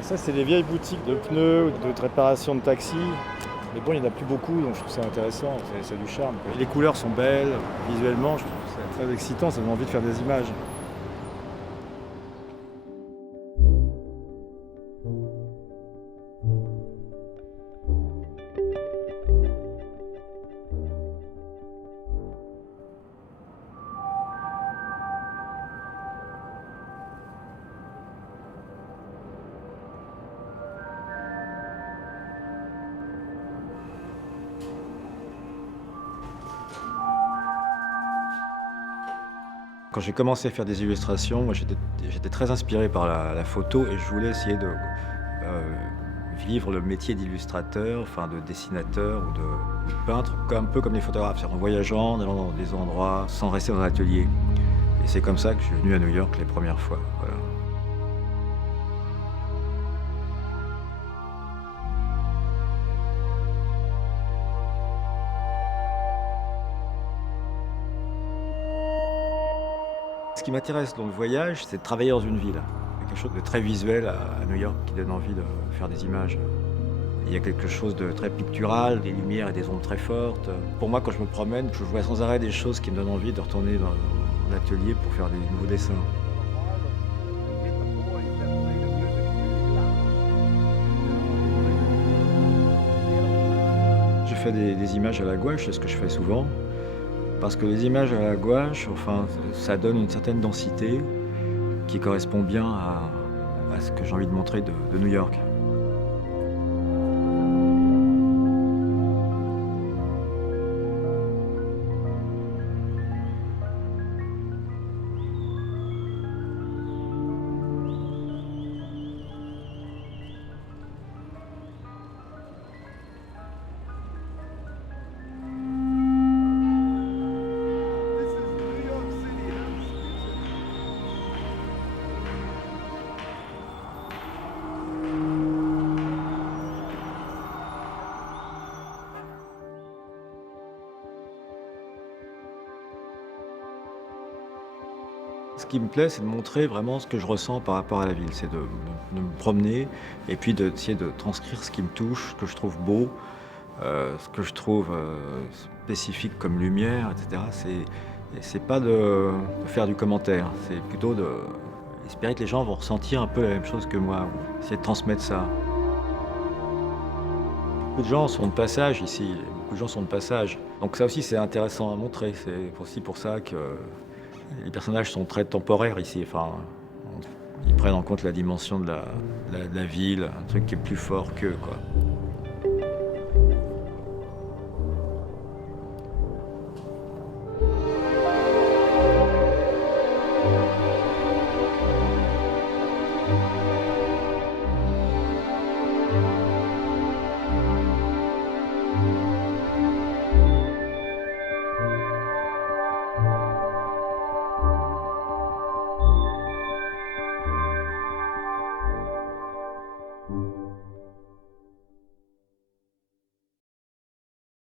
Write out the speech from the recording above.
Et ça, c'est des vieilles boutiques de pneus ou de réparation de taxi. Mais bon, il n'y en a plus beaucoup, donc je trouve ça intéressant, ça a du charme, quoi. Les couleurs sont belles, visuellement, je trouve ça très excitant, ça donne envie de faire des images. Quand j'ai commencé à faire des illustrations, moi j'étais très inspiré par la photo et je voulais essayer de vivre le métier d'illustrateur, enfin de dessinateur ou de peintre, un peu comme les photographes, c'est-à-dire en voyageant, en allant dans des endroits, sans rester dans un atelier. Et c'est comme ça que je suis venu à New York les premières fois. Voilà. Ce qui m'intéresse dans le voyage, c'est de travailler dans une ville. Il y a quelque chose de très visuel à New York qui donne envie de faire des images. Il y a quelque chose de très pictural, des lumières et des ombres très fortes. Pour moi, quand je me promène, je vois sans arrêt des choses qui me donnent envie de retourner dans l'atelier pour faire des nouveaux dessins. Je fais des images à la gouache, c'est ce que je fais souvent, parce que les images à la gouache, enfin, ça donne une certaine densité qui correspond bien à ce que j'ai envie de montrer de New York. Ce qui me plaît, c'est de montrer vraiment ce que je ressens par rapport à la ville. C'est de me promener et puis d'essayer de transcrire ce qui me touche, ce que je trouve beau, ce que je trouve, spécifique comme lumière et cetera. C'est pas de faire du commentaire, c'est plutôt d'espérer que les gens vont ressentir un peu la même chose que moi, ou essayer de transmettre ça. Beaucoup de gens sont de passage ici, beaucoup de gens sont de passage. Donc ça aussi, c'est intéressant à montrer. C'est aussi pour ça que les personnages sont très temporaires ici. Enfin, ils prennent en compte la dimension de la ville, un truc qui est plus fort qu'eux, quoi.